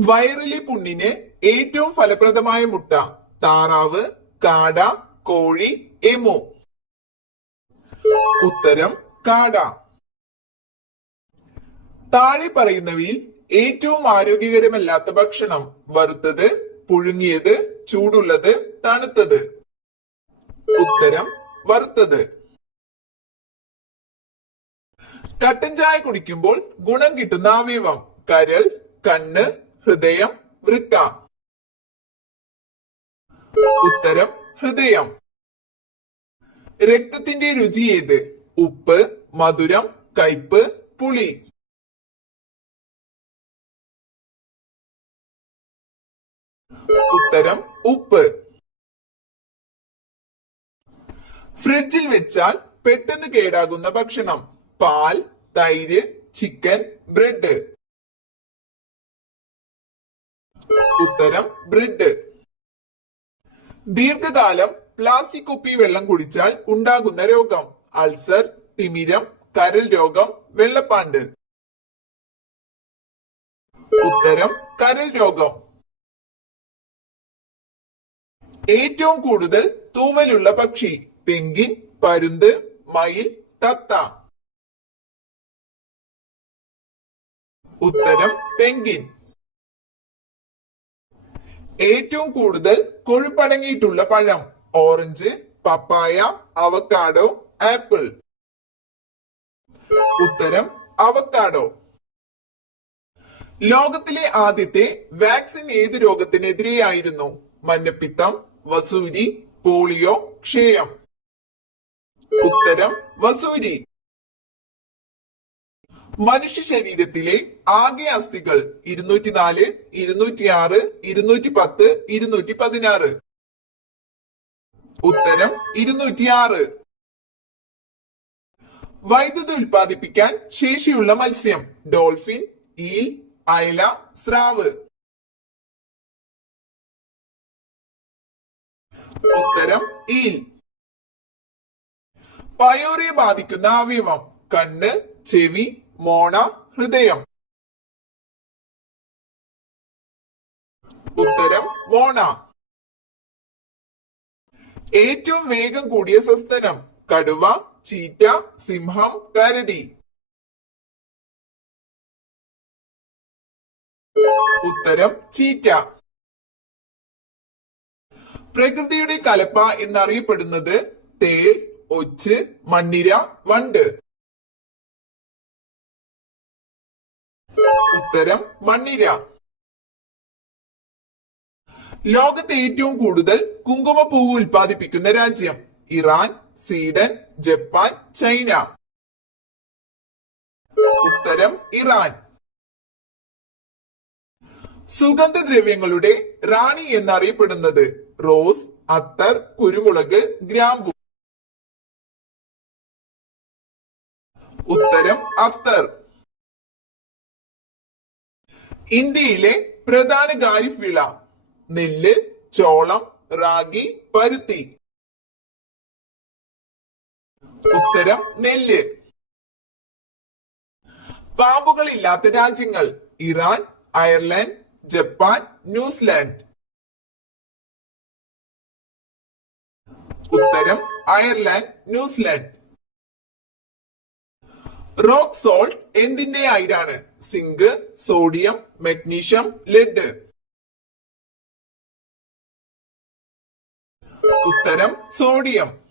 വയറിലെ പുണ്ണിന് ഏറ്റവും ഫലപ്രദമായ മുട്ട താറാവ്, കാട, കോഴി, എമു. ഉത്തരം കാട. താഴെ പറയുന്നവയിൽ ഏറ്റവും ആരോഗ്യകരമല്ലാത്ത ഭക്ഷണം വറുത്തത്, പുഴുങ്ങിയത്, ചൂടുള്ളത്, തണുത്തത്. ഉത്തരം വറുത്തത്. കട്ടൻ ചായ കുടിക്കുമ്പോൾ ഗുണം കിട്ടുന്ന അവയവം കരൾ, കണ്ണ്, ഹൃദയം, വൃക്ക. ഉത്തരം ഹൃദയം. രക്തത്തിന്റെ രുചി ഏത്? ഉപ്പ്, മധുരം, കയ്പ്, പുളി. ഉത്തരം ഉപ്പ്. ഫ്രിഡ്ജിൽ വെച്ചാൽ പെട്ടെന്ന് കേടാകുന്ന ഭക്ഷണം പാൽ, തൈര്, ചിക്കൻ, ബ്രെഡ്. ഉത്തരം ബ്രെഡ്. ദീർഘകാലം പ്ലാസ്റ്റിക് കുപ്പി വെള്ളം കുടിച്ചാൽ ഉണ്ടാകുന്ന രോഗം അൾസർ, തിമിരം, കരൾ രോഗം, വെള്ളപ്പാണ്ട്. ഉത്തരം കരൾ രോഗം. ഏറ്റവും കൂടുതൽ തൂവലുള്ള പക്ഷി പെൻഗിൻ, പരുന്ത്, മയിൽ, തത്ത. ഉത്തരം പെൻഗിൻ. ഏറ്റവും കൂടുതൽ കൊഴുപ്പടങ്ങിയിട്ടുള്ള പഴം ഓറഞ്ച്, പപ്പായ, അവക്കാഡോ, ആപ്പിൾ. ഉത്തരം അവക്കാഡോ. ലോകത്തിലെ ആദ്യത്തെ വാക്സിൻ ഏത് രോഗത്തിനെതിരെയായിരുന്നു? മഞ്ഞപ്പിത്തം, വസൂരി, പോളിയോ, ക്ഷയം. ഉത്തരം വസൂരി. മനുഷ്യ ശരീരത്തിലെ ആകെ അസ്ഥികൾ 204, 206, 210, 216. ഉത്തരം 206. വൈദ്യുതി ഉൽപ്പാദിപ്പിക്കാൻ ശേഷിയുള്ള മത്സ്യം ഡോൾഫിൻ, ഈൽ, അയല, സ്രാവ്. ഉത്തരം ഈൽ. പയോറിയെ ബാധിക്കുന്ന അവയവം കണ്ണ്, ചെവി, മോണ, ഹൃദയം. ഉത്തരം മോണ. ഏറ്റവും വേഗം കൂടിയ സസ്തനം കടുവ, ചീറ്റ, സിംഹം, കരടി. ഉത്തരം ചീറ്റ. പ്രകൃതിയുടെ കലപ്പ എന്നറിയപ്പെടുന്നത് തേൾ, ഒച്ച്, മണ്ണിര, വണ്ട്. ഉത്തരം മണ്ണിര. ലോകത്തെ ഏറ്റവും കൂടുതൽ കുങ്കുമപ്പൂവ് ഉൽപ്പാദിപ്പിക്കുന്ന രാജ്യം ഇറാൻ, സ്വീഡൻ, ജപ്പാൻ, ചൈന. ഉത്തരം ഇറാൻ. സുഗന്ധദ്രവ്യങ്ങളുടെ റാണി എന്നറിയപ്പെടുന്നത് റോസ്, അത്തർ, കുരുമുളക്, ഗ്രാമ്പു. ഉത്തരം അത്തർ. ഇന്ത്യയിലെ പ്രധാന ഖാരിഫ് വിള നെല്ല്, ചോളം, റാഗി, പരുത്തി. ഉത്തരം നെല്ല്. പാമ്പുകൾ ഇല്ലാത്ത രാജ്യങ്ങൾ ഇറാൻ, അയർലൻഡ്, ജപ്പാൻ, ന്യൂസിലാൻഡ്. ഉത്തരം അയർലൻഡ്, ന്യൂസിലാൻഡ്. റോക്ക് സോൾട്ട് എന്തിന്റെ അയിരാണ്? Zinc, sodium, magnesium, lead. ഉത്തരം സോഡിയം.